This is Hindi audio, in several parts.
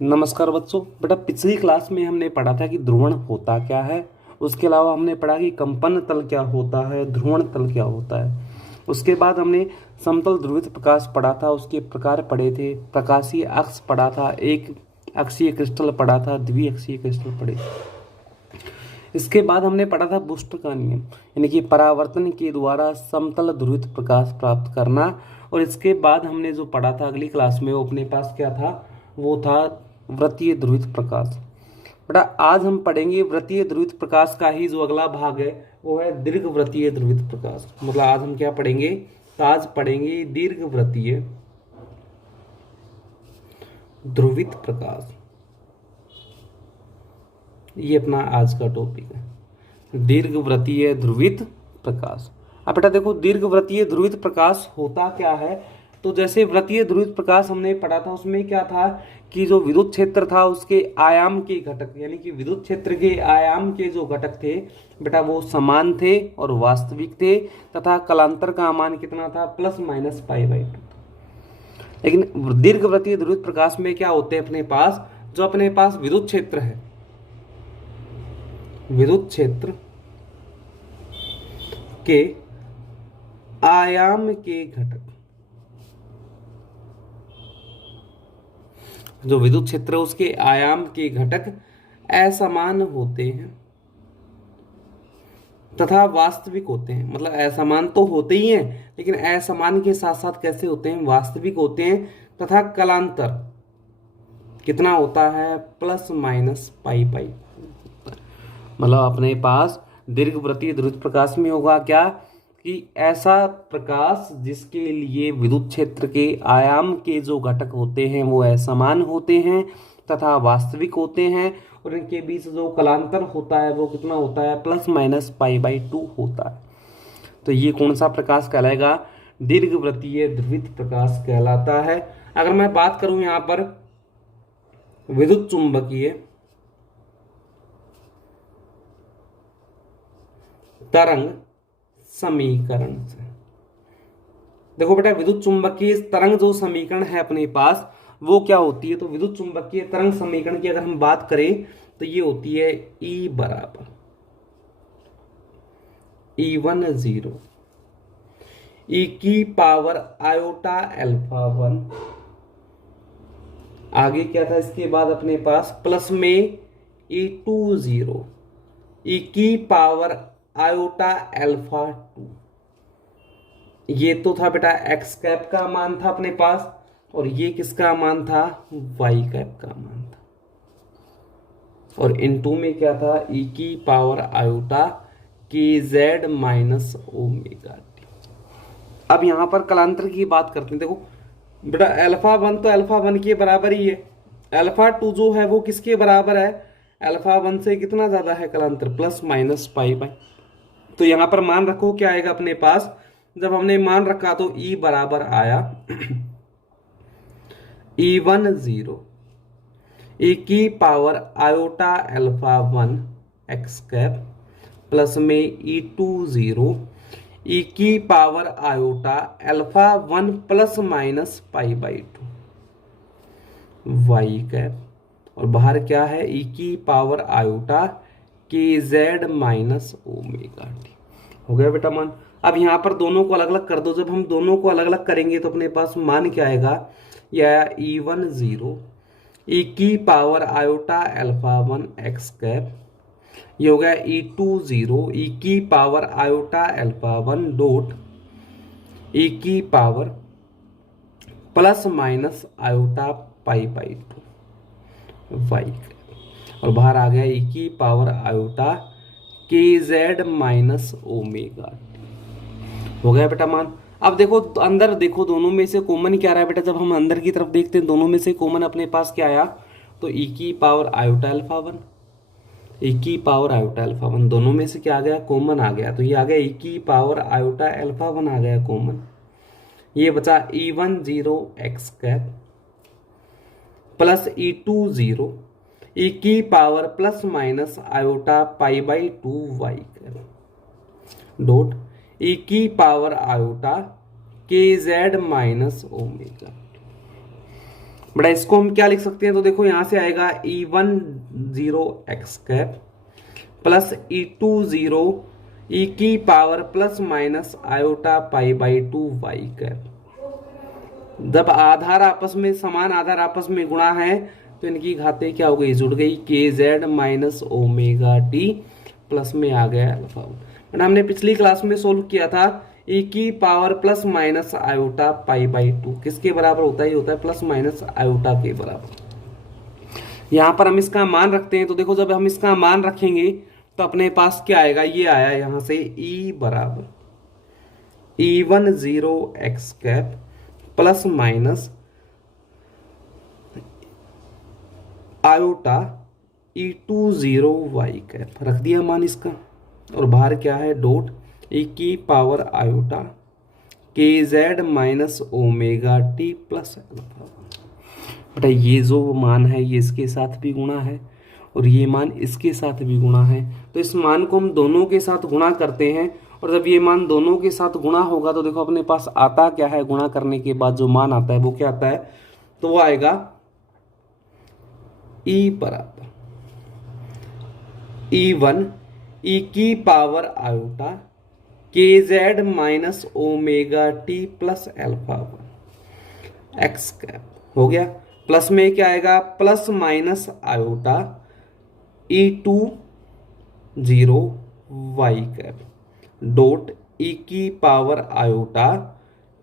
नमस्कार बच्चों। बेटा पिछली क्लास में हमने पढ़ा था कि ध्रुवण होता क्या है। उसके अलावा हमने पढ़ा कि कंपन तल क्या होता है, ध्रुवण तल क्या होता है। उसके बाद हमने समतल ध्रुवित प्रकाश पढ़ा था, उसके प्रकार पढ़े थे, प्रकाशीय अक्ष पढ़ा था, एक अक्षीय क्रिस्टल पढ़ा था, द्विअक्षीय क्रिस्टल पढ़े। इसके बाद हमने पढ़ा था बूस्टर का नियम, यानी कि परावर्तन के द्वारा समतल ध्रुवित प्रकाश प्राप्त करना। और इसके बाद हमने जो पढ़ा था अगली क्लास में, वो अपने पास क्या था, वो था वृत्तीय ध्रुवित प्रकाश। बेटा आज हम पढ़ेंगे वृत्तीय ध्रुवित प्रकाश का ही जो अगला भाग है वो है दीर्घ वृत्तीय ध्रुवित प्रकाश। मतलब आज हम क्या पढ़ेंगे, तो आज पढ़ेंगे दीर्घ वृत्तीय ध्रुवित प्रकाश। ये अपना आज का टॉपिक है, दीर्घवृत्तीय ध्रुवित प्रकाश। अब बेटा देखो, दीर्घवृत्तीय ध्रुवित प्रकाश होता क्या है। तो जैसे वृत्तीय ध्रुवित प्रकाश हमने पढ़ा था, उसमें क्या था कि जो विद्युत क्षेत्र था उसके आयाम के घटक, यानी कि विद्युत क्षेत्र के आयाम के जो घटक थे बेटा वो समान थे और वास्तविक थे, तथा कलांतर का मान कितना था, प्लस माइनस पाई/2। लेकिन दीर्घवृत्तीय ध्रुवित प्रकाश में क्या होते हैं अपने पास, जो अपने पास विद्युत क्षेत्र है, विद्युत क्षेत्र के आयाम के घटक, जो विद्युत क्षेत्र है उसके आयाम के घटक असमान होते हैं तथा वास्तविक होते हैं। मतलब असमान तो होते ही हैं, लेकिन असमान के साथ साथ कैसे होते हैं, वास्तविक होते हैं। तथा कलांतर कितना होता है, प्लस माइनस पाई/2। मतलब अपने पास दीर्घवृत्तीय ध्रुवित प्रकाश में होगा क्या कि ऐसा प्रकाश जिसके लिए विद्युत क्षेत्र के आयाम के जो घटक होते हैं वो असमान होते हैं तथा वास्तविक होते हैं, और इनके बीच जो कलांतर होता है वो कितना होता है, प्लस माइनस पाई/2 होता है। तो ये कौन सा प्रकाश कहलाएगा, दीर्घवृत्तीय ध्रुवित प्रकाश कहलाता है। अगर मैं बात करूं यहां पर विद्युत चुंबकीय तरंग समीकरण से, देखो बेटा विद्युत चुंबकीय तरंग जो समीकरण है अपने पास वो क्या होती है, तो विद्युत चुंबकीय तरंग समीकरण की अगर हम बात करें तो ये होती है E बराबर E10 E की पावर आयोटा α1, आगे क्या था इसके बाद अपने पास प्लस में E20 E की पावर आयोटा α2। ये तो था बेटा एक्स कैप का मान था अपने पास, और ये किसका मान था, वाई कैप का मान था। और इनटू में क्या था, ई की पावर आयोटा के जेड माइनस ओमेगा टी। अब यहां पर कलांतर की बात करते हैं। देखो बेटा α1 तो α1 के बराबर ही है, α2 जो है वो किसके बराबर है, α1 से कितना ज्यादा है कलांतर, प्लस माइनस पाई/। तो यहां पर मान रखो क्या आएगा अपने पास, जब हमने मान रखा तो E बराबर आया E10 E की power iota α1 x cap plus में E20 E की पावर आयोटा α1 प्लस माइनस पाई/2 वाई कैप, और बाहर क्या है, E की पावर आयोटा के जेड माइनस ओमेगा टी। हो गया बेटा मान। अब यहाँ पर दोनों को अलग अलग कर दो, जब हम दोनों को अलग अलग करेंगे तो अपने पास मान क्या आएगा, यह E10 E की पावर आयोटा α1 एक्स कैप, ये हो गया E20 E की पावर आयोटा α1 डॉट E की पावर प्लस माइनस आयोटा पाई/2 वाई, और बाहर आ गया E की पावर आयोटा के जेड माइनस ओमेगा टी। हो गया बेटा मान। अब देखो अंदर देखो, दोनों में से कॉमन क्या रहा है बेटा, जब हम अंदर की तरफ देखते हैं दोनों में से कॉमन अपने पास क्या आया, तो E की पावर आयोटा α1, E की पावर आयोटा α1 दोनों में से क्या आ गया, कॉमन आ गया। तो ये आ गया E की पावर आयोटा α1 आ गया कॉमन, ये बचा E10 x cap plus E20 E की पावर प्लस माइनस आयोटा पाई/2 वाई कैप डॉट E की पावर आयोटा के जेड माइनस ओमेगा। बेटा इसको हम क्या लिख सकते हैं, तो देखो यहां से आएगा E10 x cap plus E20 E की power plus minus iota pi by 2 Y cap. जब आधार आपस में समान आधार आपस में गुणा है तो इनकी घातें क्या हो गई, जुड़ गई, के Z minus omega T plus में आ गया अल्फा। बेटा हमने पिछली क्लास में सोल्व किया था ई की power plus minus iota pi by 2 किसके बराबर होता है, ये होता है प्लस माइनस आयोटा के बराबर। यहां पर हम इसका मान रखते हैं, तो देखो जब हम इसका मान रखेंगे तो अपने पास क्या आएगा, ये आया यहां से ई बराबर E10 x cap plus minus iota E20 Y cap, रख दिया मान इसका, और बाहर क्या है डॉट ई की पावर आयोटा के Z minus omega T plus alpha. बेटा ये जो मान है ये इसके साथ भी गुणा है और ये मान इसके साथ भी गुणा है, तो इस मान को हम दोनों के साथ गुणा करते हैं, और जब ये मान दोनों के साथ गुणा होगा तो देखो अपने पास आता क्या है, गुणा करने के बाद जो मान आता है वो क्या आता है, तो वो आएगा ई बराबर E1 ई की पावर आयोटा के Z minus omega T plus alpha 1 X cap हो गया, प्लस में क्या आएगा plus minus iota E20 Y cap dot E की पावर आयोटा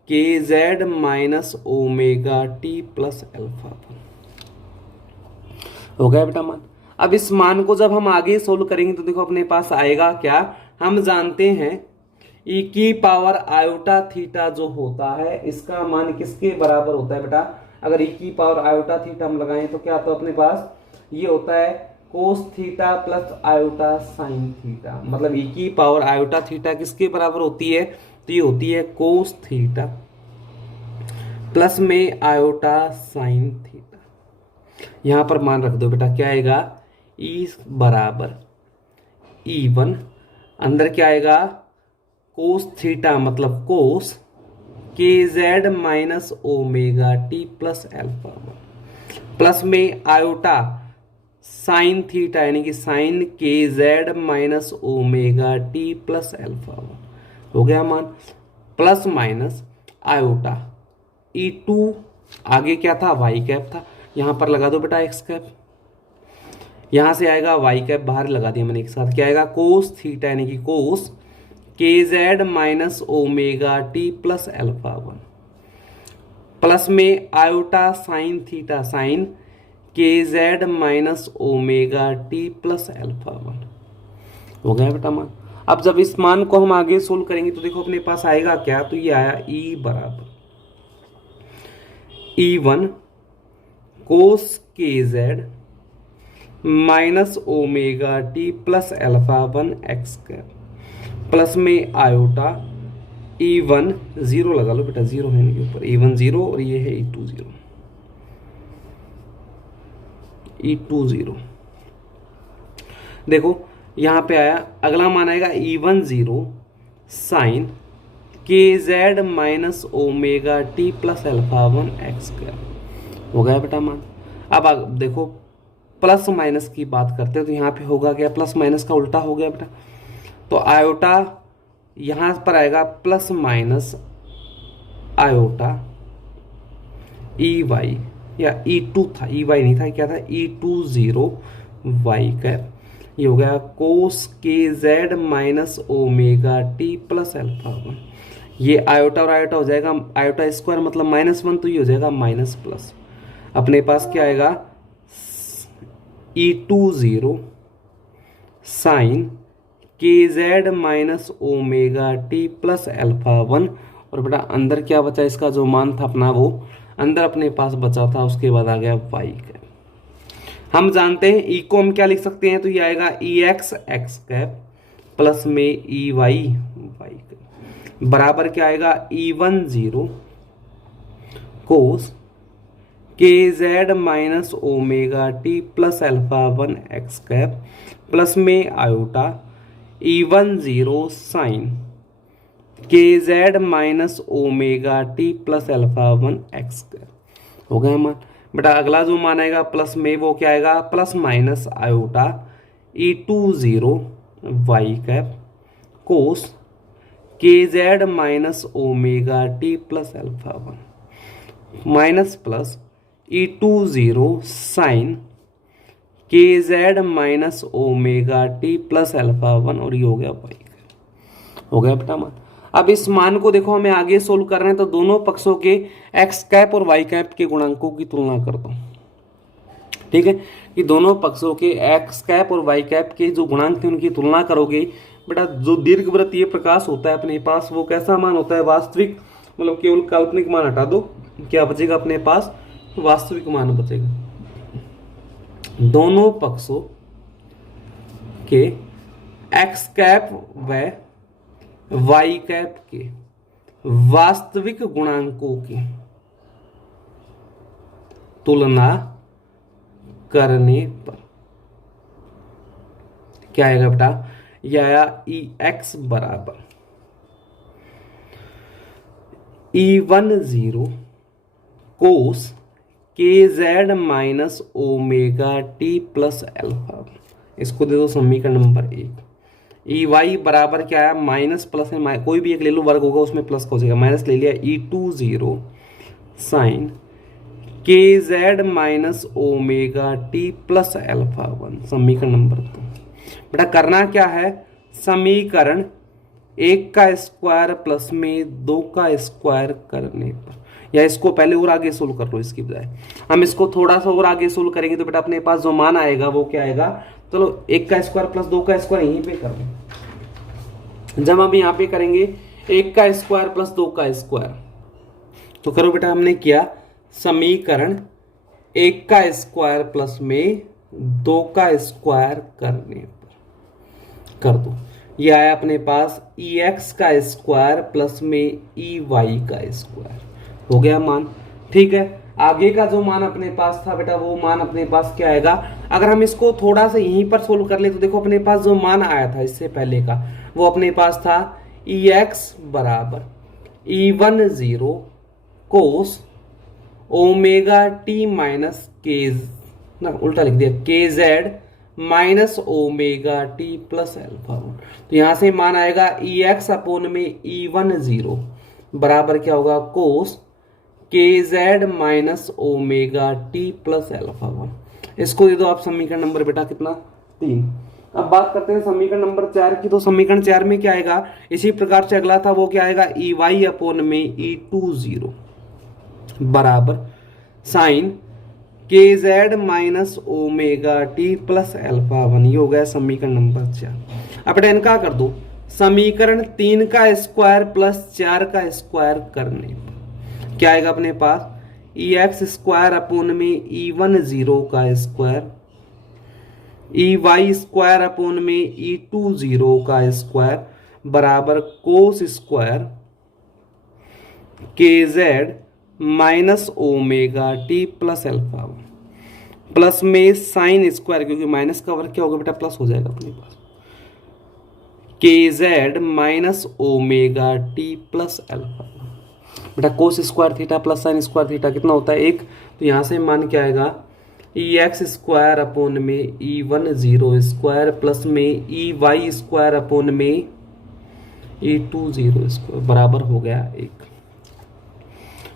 के Z minus omega T plus alpha. हो गया बेटा मान। अब इस मान को जब हम आगे सोल्व करेंगे तो देखो अपने पास आएगा क्या, हम जानते हैं ई की पावर आयोटा थीटा जो होता है इसका मान किसके बराबर होता है बेटा, अगर ई की पावर आयोटा थीटा हम लगाएं तो क्या आता है अपने पास, ये होता है cos theta plus iota sine theta, मतलब ई की पावर आयोटा थीटा किसके बराबर होती है, तो ये होती है कोस थीटा प्लस में आयोटा साइन थीटा। यहां पर मान रख दो बेटा, क्या आएगा ई बराबर E1 अंदर क्या आएगा कोस थीटा मतलब कोस के Z minus omega T plus alpha plus में आयोटा साइन थीटा यानी कि साइन के Z minus omega T plus alpha हो गया मान, प्लस माइनस आयोटा E2 आगे क्या था वाई कैप था, यहां पर लगा दो बेटा एक्स कैप, यहां से आएगा वाई कैप बाहर लगा दिया मैंने एक साथ, क्या आएगा कोस थीटा यानी कि कोस के Z minus omega T plus alpha 1 plus में आयोटा साइन थीटा साइन के Z minus omega T plus alpha 1 हो गया बेटा मान। अब जब इस मान को हम आगे सोल्व करेंगे तो देखो अपने पास आएगा क्या, तो ये आया ई बराबर E1 कोस के Z minus omega T plus alpha 1 X cap plus में आयोटा E1 0 लगा लो बेटा, 0 है इनके ऊपर, E1 0 और ये है E20 देखो यहां पे आया, अगला मान आएगा E1 0 साइन के Z minus omega T plus alpha 1 X cap हो गया बेटा मान। अब देखो प्लस माइनस की बात करते हैं तो यहाँ पे होगा क्या, प्लस माइनस का उल्टा हो गया बेटा, तो आयोटा यहां पर आएगा plus minus iota E y या E2 था, E y नहीं था, क्या था E20 वाई कैप, ये हो गया कोस के Z minus omega T plus alpha 1, ये आयोटा और आयोटा हो जाएगा आयोटा स्क्वायर मतलब -1, तो ये हो जाएगा माइनस प्लस, अपने पास क्या आएगा E20 साइन के Z minus omega T plus alpha 1, और बेटा अंदर क्या बचा, इसका जो मान था अपना वो अंदर अपने पास बचा था, उसके बाद आ गया वाई कैप। हम जानते हैं ई को हम क्या लिख सकते हैं, तो ये आएगा EX एक्स कैप प्लस में EY वाई कैप बराबर क्या आएगा E1 0 कोस के Z minus omega T plus alpha 1 X cap plus में आयोटा E1 0 साइन के Z minus omega T plus alpha 1 X cap हो गया मान। बेटा अगला जो मान आएगा प्लस में वो क्या आएगा, plus minus iota E20 Y cap cos के Z minus omega T plus alpha 1 minus plus E20 sine के Z minus omega T plus alpha 1 और ये हो गया वाई कैप। हो गया बेटा मान। अब इस मान को देखो हमें आगे सोल्व कर रहे हैं तो दोनों पक्षों के एक्स कैप और वाई कैप के गुणांकों की तुलना कर दो। ठीक है, कि दोनों पक्षों के एक्स कैप और वाई कैप के जो गुणांक थे उनकी तुलना करोगे। बेटा जो दीर्घवृत्तीय प्रकाश होता है अपने पास वो कैसा मान होता है, वास्तविक, मतलब केवल काल्पनिक मान हटा दो, क्या बचेगा अपने पास, वास्तविक मान बचेगा। दोनों पक्षों के एक्स कैप व वाई कैप के वास्तविक गुणांकों की तुलना करने पर क्या आएगा बेटा, यह आया ई एक्स बराबर E10 कोस के Z minus omega T plus alpha. इसको दे दो समीकरण नंबर 1। ई वाई बराबर क्या है, माइनस प्लस है, कोई भी एक ले लो, वर्ग होगा उसमें प्लस हो जाएगा, माइनस ले लिया, E20 साइन के Z minus omega T plus alpha 1 समीकरण नंबर 2। बेटा करना क्या है, समीकरण 1 का स्क्वायर प्लस में 2 का स्क्वायर करने पर, या इसको पहले और आगे सोल्व कर लो इसकी बजाय, हम इसको थोड़ा सा और आगे सोल्व करेंगे तो बेटा अपने पास जो मान आएगा वो क्या आएगा, चलो 1 का स्क्वायर प्लस 2 का स्क्वायर यहीं पे कर लो। जब हम यहाँ पे करेंगे 1 का स्क्वायर प्लस 2 का स्क्वायर तो करो बेटा, हमने किया समीकरण 1 का स्क्वायर प्लस में 2 का स्क्वायर करने पर कर दो, यह आया अपने पास EX का स्क्वायर प्लस में EY का स्क्वायर। हो गया मान। ठीक है, आगे का जो मान अपने पास था बेटा वो मान अपने पास क्या आएगा, अगर हम इसको थोड़ा सा यहीं पर सोल्व कर ले तो देखो अपने पास जो मान आया था इससे पहले का वो अपने पास था EX बराबर E10 कोस ओमेगा टी माइनस के, ना उल्टा लिख दिया, के Z minus omega T plus alpha 1। तो यहां से मान आएगा EX अपोन में E10 बराबर क्या होगा, कोस के Z minus omega T plus alpha 1। इसको दे दो आप समीकरण नंबर बेटा कितना, 3। अब बात करते हैं समीकरण नंबर 4 की। तो समीकरण 4 में क्या आएगा, इसी प्रकार से अगला था वो क्या आएगा, EY अपोन में E20 बराबर साइन के Z minus omega T plus alpha 1। ये हो गया समीकरण नंबर 4। अब बेटा इनका कर दो, समीकरण 3 का स्क्वायर प्लस 4 का स्क्वायर करने पर क्या आएगा अपने पास, EX स्क्वायर अपोन में E10 का स्क्वायर, EY स्क्वायर अपोन में E20 का स्क्वायर बराबर कोस स्क्वायर के Z minus omega T plus alpha 1 plus में साइन स्क्वायर, क्योंकि माइनस का वर्ग क्या होगा बेटा, प्लस हो जाएगा अपने पास, के Z minus omega T plus alpha. बेटा cos square theta plus sine square theta कितना होता है, 1। तो यहां से मान क्या आएगा, EX स्क्वायर अपोन में E10 स्क्वायर प्लस में EY स्क्वायर अपोन में E20 स्क्वायर बराबर हो गया 1।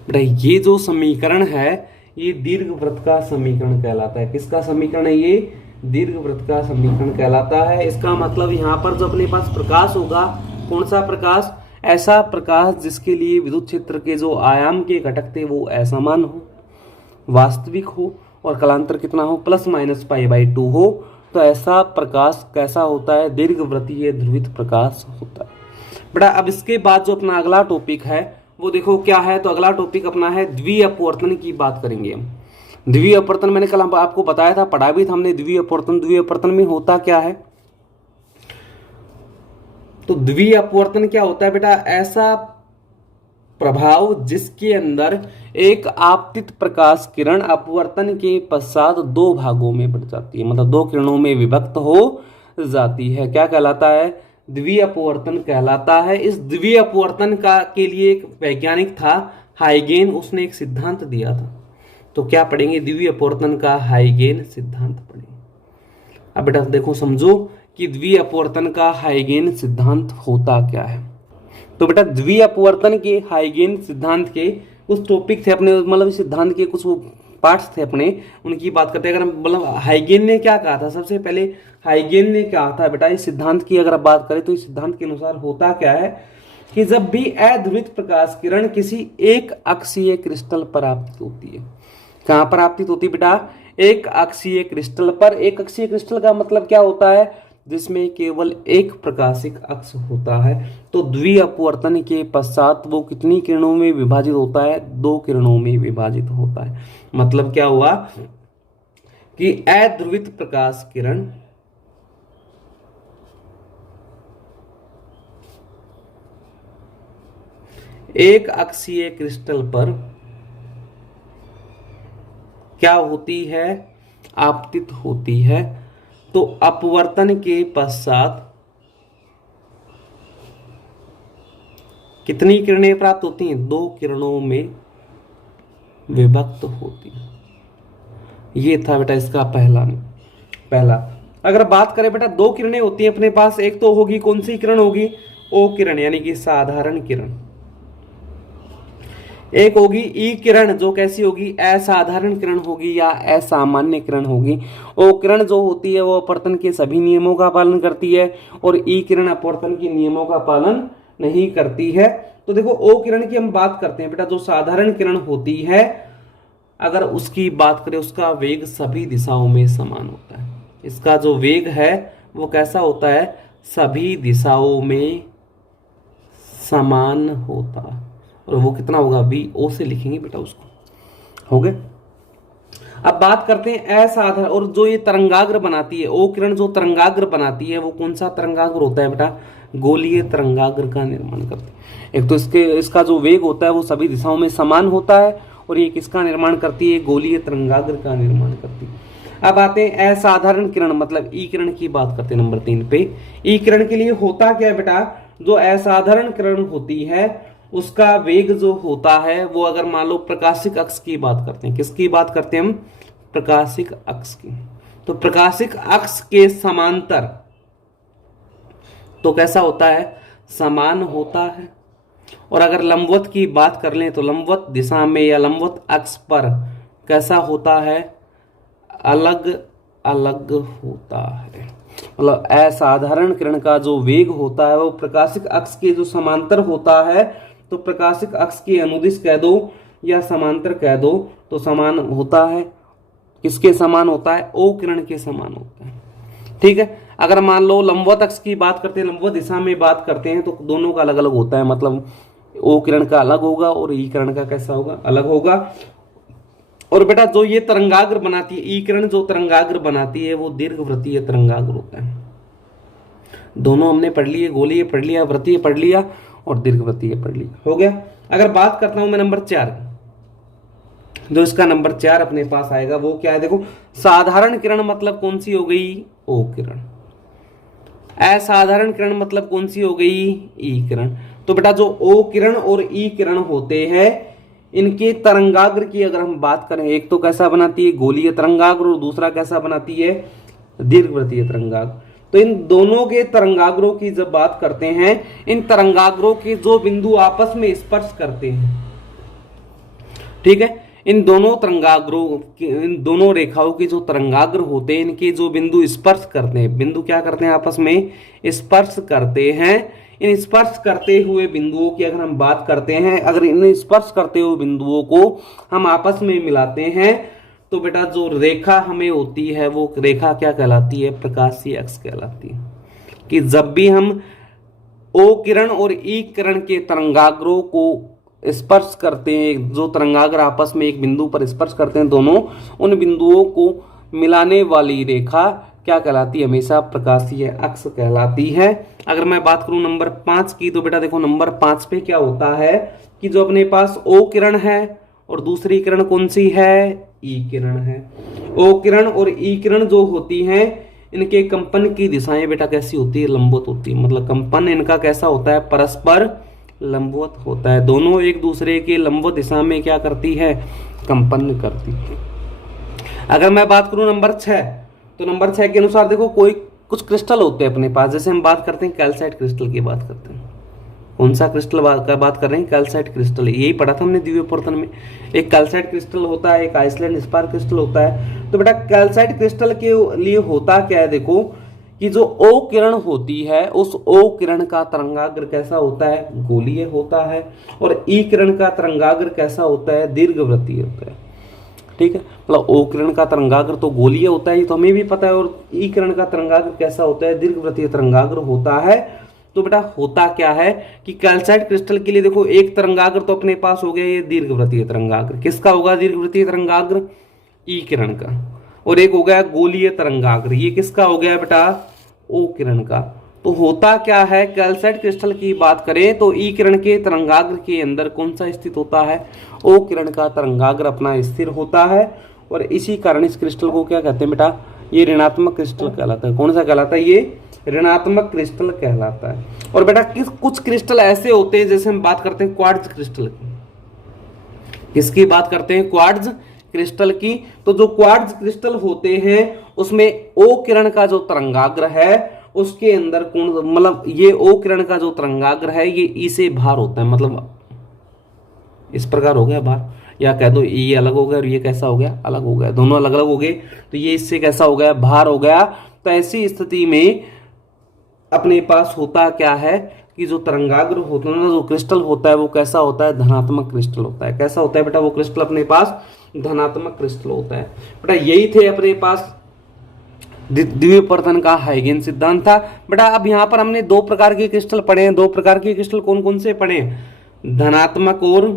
बेटा ये जो समीकरण है ये दीर्घवृत्त का समीकरण कहलाता है। किसका समीकरण है ये, दीर्घवृत्त का समीकरण कहलाता है। इसका मतलब यहाँ पर जो अपने पास प्रकाश होगा, कौन सा प्रकाश, ऐसा प्रकाश जिसके लिए विद्युत क्षेत्र के जो आयाम के घटक थे वो असमान हो, वास्तविक हो और कालांतर कितना हो, प्लस माइनस π/2 हो, तो ऐसा प्रकाश कैसा होता है, दीर्घवृत्तीय ध्रुवित प्रकाश होता है। बेटा अब इसके बाद जो अपना अगला टॉपिक है वो देखो क्या है, तो अगला टॉपिक अपना है द्वितीय अपवर्तन की बात करेंगे हम। द्वितीय अपवर्तन मैंने कल आपको बताया था, पढ़ा भी था हमने द्वितीय अपवर्तन। द्वितीय अपवर्तन में होता क्या है, तो द्वितीय अपवर्तन क्या होता है बेटा, ऐसा प्रभाव जिसके अंदर एक आपतित प्रकाश किरण अपवर्तन के पश्चात 2 भागों में बढ़ जाती है, मतलब 2 किरणों में विभक्त हो जाती है। क्या कहलाता है, द्वितीय अपवर्तन कहलाता है। इस द्वितीय अपवर्तन का के लिए एक वैज्ञानिक था हाइगेन, उसने एक सिद्धांत दिया था। तो क्या पढ़ेंगे, द्वितीय अपवर्तन का हाइगेन सिद्धांत पढ़ेंगे। अब बेटा देखो समझो कि द्वितीय अपवर्तन का हाइगेन सिद्धांत होता क्या है। तो बेटा द्वितीय अपवर्तन के हाइगेन सिद्धांत के कुछ टॉपिक थे अपने, मतलब सिद्धांत के कुछ पार्ट्स थे अपने, उनकी बात करते हैं। अगर हम मतलब हाइगेन ने क्या कहा था, सबसे पहले हाइगेन ने क्या था बेटा, इस सिद्धांत की अगर बात करें तो इस सिद्धांत के अनुसार होता क्या है कि जब भी अध्रुवित प्रकाश किरण किसी एक अक्षीय क्रिस्टल पर आपतित होती है, कहां पर आपतित होती है बेटा, एक अक्षीय क्रिस्टल पर। एक अक्षीय क्रिस्टल का मतलब क्या होता है, जिसमें केवल एक प्रकाशिक अक्ष होता है। तो द्वितीय अपवर्तन के पश्चात वो कितनी किरणों में विभाजित होता है, 2 किरणों में विभाजित होता है। मतलब क्या हुआ कि अध्रुवित प्रकाश किरण एक अक्षीय क्रिस्टल पर क्या होती है, आपतित होती है। तो अपवर्तन के पश्चात कितनी किरणें प्राप्त होती हैं, 2 किरणों में विभक्त होती है। ये था बेटा इसका पहला। अगर बात करें बेटा, 2 किरणें होती हैं अपने पास, एक तो होगी कौन सी किरण होगी, ओ किरण यानी कि साधारण किरण, एक होगी ई किरण जो कैसी होगी, असाधारण किरण होगी या असामान्य किरण होगी। ओ किरण जो होती है वो अपवर्तन के सभी नियमों का पालन करती है और ई किरण अपवर्तन के नियमों का पालन नहीं करती है। तो देखो ओ किरण की हम बात करते हैं बेटा, जो साधारण किरण होती है अगर उसकी बात करें, उसका वेग सभी दिशाओं में समान होता है। इसका जो वेग है वो कैसा होता है, सभी दिशाओं में समान होता है। और वो कितना होगा, बी ओ से लिखेंगे बेटा उसको, हो गए। अब बात करते हैं असाधारण, और जो ये तरंगाग्र बनाती है, ओ किरण जो तरंगाग्र बनाती है वो कौन सा तरंगाग्र होता है बेटा, गोलीय तरंगाग्र का निर्माण करती है। एक तो इसका जो वेग होता है वो सभी दिशाओं में समान होता है, और ये किसका निर्माण करती है, गोलीय तरंगाग्र का निर्माण करती है। अब आते हैं असाधारण किरण, मतलब ई किरण की बात करते हैं नंबर 3 पे। ई किरण के लिए होता क्या है बेटा, जो असाधारण किरण होती है उसका वेग जो होता है वो, अगर मान लो प्रकाशिक अक्ष की बात करते हैं, किसकी बात करते हैं हम, प्रकाशिक अक्ष की। तो प्रकाशिक अक्ष के समांतर तो कैसा होता है, समान होता है। और अगर लंबवत की बात कर लें तो लंबवत दिशा में या लंबवत अक्ष पर कैसा होता है, अलग अलग होता है। मतलब असाधारण किरण का जो वेग होता है वो प्रकाशिक अक्ष के जो समांतर होता है, तो प्रकाशिक अक्ष के अनुदिश कह दो या समांतर कह दो, तो समान होता है। किसके समान होता है, ओ किरण के समान होता है। ठीक है, अगर मान लो लंबवत अक्ष की बात करते हैं, लंबवत दिशा में बात करते हैं, तो दोनों का अलग अलग होता है। मतलब ओ किरण का अलग होगा और ई किरण का कैसा होगा, अलग होगा। और बेटा जो ये तरंगाग्र बनाती है, ई किरण जो तरंगाग्र बनाती है वो दीर्घवृत्तीय तरंगाग्र होता है। दोनों हमने पढ़ लिए, गोलीय पढ़ लिया, वृत्तीय पढ़ लिया और दीर्घवृत्तीय पढ़ लिया, हो गया। अगर बात करता हूं मैं नंबर 4, जो इसका नंबर 4 अपने पास आएगा वो क्या है, देखो साधारण किरण मतलब कौन सी हो गई, ओ किरण। असाधारण किरण मतलब कौन सी हो गई, ई किरण। तो बेटा जो ओ किरण और ई किरण होते हैं, इनके तरंगाग्र की अगर हम बात करें, एक तो कैसा बनाती है, गोलीय तरंगाग्र, और दूसरा कैसा बनाती है, दीर्घवृत्तीय तरंगाग्र। तो इन दोनों के तरंगाग्रों की जब बात करते हैं, इन तरंगाग्रों के जो बिंदु आपस में स्पर्श करते हैं, ठीक है, इन दोनों तरंगाग्रों, इन दोनों रेखाओं के जो तरंगाग्र होते हैं, इनके जो बिंदु स्पर्श करते हैं, बिंदु क्या करते हैं, आपस में स्पर्श करते हैं। इन स्पर्श करते हुए बिंदुओं की अगर हम बात करते हैं, अगर इन स्पर्श करते हुए बिंदुओं को हम आपस में मिलाते हैं, तो बेटा जो रेखा हमें होती है वो रेखा क्या कहलाती है, प्रकाशीय अक्ष कहलाती है। कि जब भी हम ओ किरण और ई किरण के तरंगाग्रों को स्पर्श करते हैं, जो तरंगाग्र आपस में एक बिंदु पर स्पर्श करते हैं दोनों, उन बिंदुओं को मिलाने वाली रेखा क्या कहलाती है, हमेशा प्रकाशीय अक्ष कहलाती है। अगर मैं बात करूं नंबर 5 की, तो बेटा देखो नंबर 5 पे क्या होता है कि जो अपने पास ओ किरण है और दूसरी किरण कौन सी है, ई किरण है। ओ किरण और ई किरण जो होती हैं, इनके कंपन की दिशाएं बेटा कैसी होती है, लंबवत होती है। मतलब कंपन इनका कैसा होता है, परस्पर लंबवत होता है। दोनों एक दूसरे के लंबवत दिशा में क्या करती है, कंपन करती है। अगर मैं बात करूं नंबर 6, तो नंबर 6 के अनुसार देखो कोई कुछ क्रिस्टल होते हैं अपने पास, जैसे हम बात करते हैं कैल्साइट क्रिस्टल की बात करते हैं। कौन सा क्रिस्टल बात कर रहे हैं, कैल्साइट क्रिस्टल। यही पढ़ा था हमने दिव्य प्रवर्तन में। एक कैल्साइट क्रिस्टल होता है, एक आइसलैंड स्पार क्रिस्टल होता है। तो बेटा कैल्साइट क्रिस्टल के लिए होता क्या है, देखो कि जो ओ किरण होती है उस ओ किरण का तरंगाग्र कैसा होता है, गोलीय होता है। और ई किरण का तरंगाग्र कैसा होता है, दीर्घवृत्तीय होता है। ठीक है, मतलब ओ किरण का तरंगाग्र तो गोलीय होता है, ये तो हमें भी पता है। और ई किरण का तरंगाग्र कैसा होता है, दीर्घवृत्तीय तरंगाग्र होता है। तो बेटा होता क्या है कि कैल्साइट क्रिस्टल के लिए देखो एक तरंगाग्र तो अपने पास हो गया, ये दीर्घवृत्तीय तरंगाग्र। किसका होगा दीर्घवृत्तीय तरंगाग्र, ई किरण का। और एक हो गया गोलीय तरंगाग्र, ये किसका हो गया बेटा, ओ किरण का। तो होता क्या है, कैल्साइट क्रिस्टल की बात करें तो ई किरण के तरंगाग्र के अंदर कौन सा स्थित होता है, ओ किरण का तरंगाग्र अपना स्थिर होता है। और इसी कारण इस क्रिस्टल को क्या कहते हैं बेटा, ये ऋणात्मक क्रिस्टल कहलाता है। कौन सा कहलाता है, ये ऋणात्मक क्रिस्टल कहलाता है। और बेटा कुछ क्रिस्टल ऐसे होते हैं, जैसे हम बात करते हैं क्वार्ट्ज क्रिस्टल की। किसकी बात करते हैं, क्वार्ट्ज क्रिस्टल की। तो जो क्वार्ट्ज क्रिस्टल होते हैं उसमें ओ किरण का जो तरंगाग्र है उसके अंदर कौन, मतलब ये ओ किरण का जो तरंगाग्र है ये ई से बाहर होता है, मतलब इस प्रकार हो गया बाहर, या कह दो ये अलग हो गया और ये कैसा हो गया, अलग हो गया, दोनों अलग अलग हो गए। तो ये इससे कैसा हो गया, बाहर हो गया। तो ऐसी स्थिति में अपने पास होता क्या है कि जो तरंगाग्र होता है ना, जो क्रिस्टल होता है वो कैसा होता है, धनात्मक क्रिस्टल होता है। कैसा होता है बेटा, वो क्रिस्टल अपने पास धनात्मक क्रिस्टल होता है। बेटा यही थे अपने पास द्वितीय प्रवर्तन का हाइगेन सिद्धांत था। बेटा अब यहां पर हमने दो प्रकार के क्रिस्टल पढ़े हैं। दो प्रकार के क्रिस्टल कौन कौन से पढ़े, धनात्मक और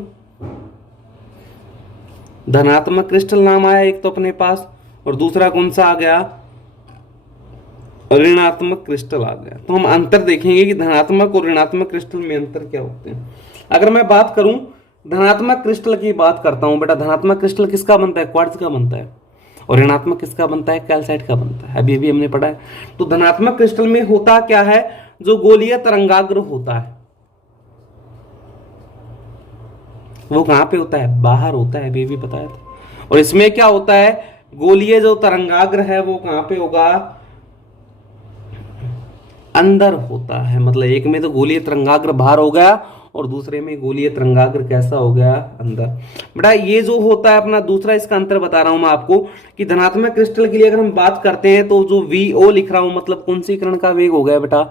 धनात्मक क्रिस्टल नाम आया एक तो अपने पास, और दूसरा कौन सा आ गया, ऋणात्मक क्रिस्टल आ गया। तो हम अंतर देखेंगे कि धनात्मक और ऋणात्मक क्रिस्टल में अंतर क्या होते हैं। अगर मैं बात करूं धनात्मक क्रिस्टल की बात करता हूं, बेटा धनात्मक क्रिस्टल किसका बनता है, क्वार्ट्ज का बनता है। और ऋणात्मक किसका बनता है, कैल्साइट का बनता है। अभी हमने पढ़ा है। तो धनात्मक क्रिस्टल में होता क्या है, जो गोलीय तरंगाग्र होता है वो कहां पे होता है, बाहर होता है, अभी भी बताया था। और इसमें क्या होता है, गोलीय जो तरंगाग्र है वो कहां पे होगा, अंदर होता है। मतलब एक में तो गोलीय तरंगाग्र बाहर हो गया और दूसरे में गोलीय तरंगाग्र कैसा हो गया, अंदर। बेटा ये जो होता है अपना दूसरा, इसका अंतर बता रहा हूं मैं आपको कि धनात्मक क्रिस्टल के लिए अगर हम बात करते हैं तो जो VO लिख रहा हूं, मतलब कौन सी किरण का वेग हो गया बेटा,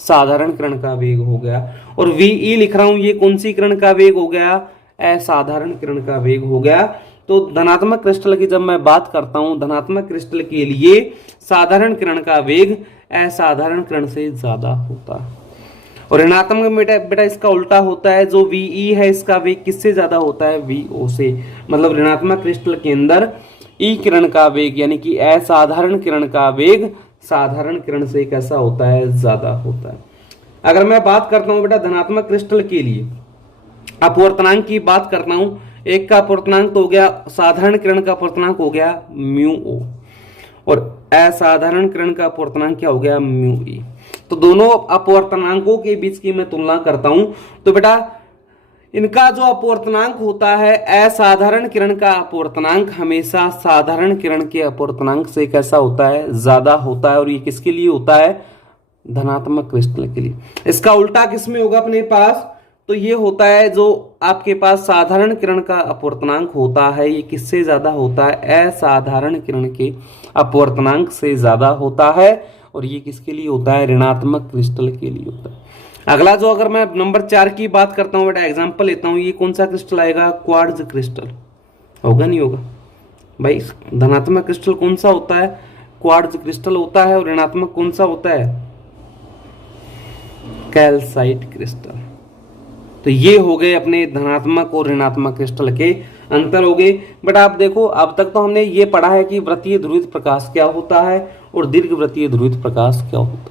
साधारण किरण का वेग हो गया। और VE लिख रहा हूं, ये कौन सी किरण का वेग हो गया, असाधारण किरण का वेग हो गया। तो धनात्मक क्रिस्टल की जब मैं बात करता हूं, धनात्मक क्रिस्टल के लिए साधारण किरण का वेग असाधारण किरण से ज्यादा होता है। और ऋणात्मक बेटा इसका उल्टा होता है, जो VE है इसका वेग किससे ज्यादा होता है, VO से। मतलब ऋणात्मक क्रिस्टल के अंदर ई किरण का वेग यानी कि असाधारण किरण का वेग साधारण किरण से कैसा होता है, ज्यादा होता है। अगर मैं बात करता हूं बेटा धनात्मक क्रिस्टल के लिए अपवर्तनांक की बात करता हूं, एक का अपवर्तनांक तो हो गया, साधारण किरण का अपवर्तनांक हो गया μO, और असाधारण किरण का अपवर्तनांक क्या हो गया, μE। तो दोनों अपवर्तनांकों के बीच की मैं तुलना करता हूं, तो बेटा इनका जो अपवर्तनांक होता है, असाधारण किरण का अपवर्तनांक हमेशा साधारण किरण के अपवर्तनांक से कैसा होता है, ज्यादा होता है। और ये किसके लिए होता है, धनात्मक क्रिस्टल के लिए। इसका उल्टा किसमें होगा अपने पास, तो ये होता है जो आपके पास साधारण किरण का अपवर्तनांक होता है, ये किससे ज्यादा होता है, असाधारण किरण के अपवर्तनांक से ज्यादा होता है। और ये किसके लिए होता है, ऋणात्मक क्रिस्टल के लिए होता है। अगला जो अगर मैं नंबर 4 की बात करता हूं बेटा, एग्जांपल लेता हूं, ये कौन सा क्रिस्टल आएगा, क्वार्ट्ज क्रिस्टल। होगा नहीं होगा भाई, धनात्मक क्रिस्टल कौन सा होता है, क्वार्ट्ज क्रिस्टल होता है। और ऋणात्मक कौन सा होता है, कैल्साइट क्रिस्टल। तो ये हो गए अपने धनात्मक और ऋणात्मक क्रिस्टल के अंतर हो गए। बट आप देखो अब तक तो हमने ये पढ़ा है कि वृत्तीय ध्रुवित प्रकाश क्या होता है और दीर्घवृत्तीय ध्रुवित प्रकाश क्या होता है।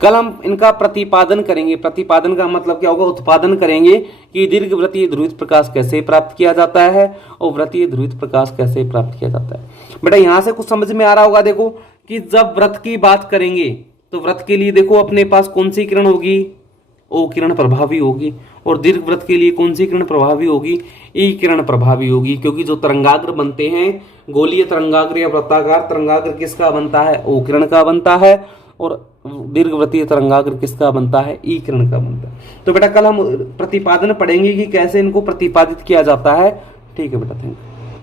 कल हम इनका प्रतिपादन करेंगे। प्रतिपादन का मतलब क्या होगा, उत्पादन करेंगे कि दीर्घवृत्तीय ध्रुवित प्रकाश कैसे प्राप्त किया जाता है और वृत्तीय ध्रुवित प्रकाश कैसे प्राप्त किया जाता है। बेटा यहां से कुछ समझ में आ रहा होगा, देखो कि जब वृत्त की बात करेंगे तो वृत्त के लिए देखो अपने पास कौन सी किरण होगी, ओ किरण प्रभावी होगी, और दीर्घवृत्त के लिए कौन सी किरण प्रभावी होगी, ई किरण प्रभावी होगी, क्योंकि जो तरंगाग्र बनते हैं, गोलीय तरंगाग्र या वृत्ताकार तरंगाग्र किसका बनता है, ओ किरण का बनता है, और दीर्घवृत्तीय तरंगाग्र किसका बनता है, ई किरण का बनता है। तो बेटा कल हम प्रतिपादन पढ़ेंगे कि कैसे इनको प्रतिपादित किया जाता है। ठीक है बेटा, थैंक यू।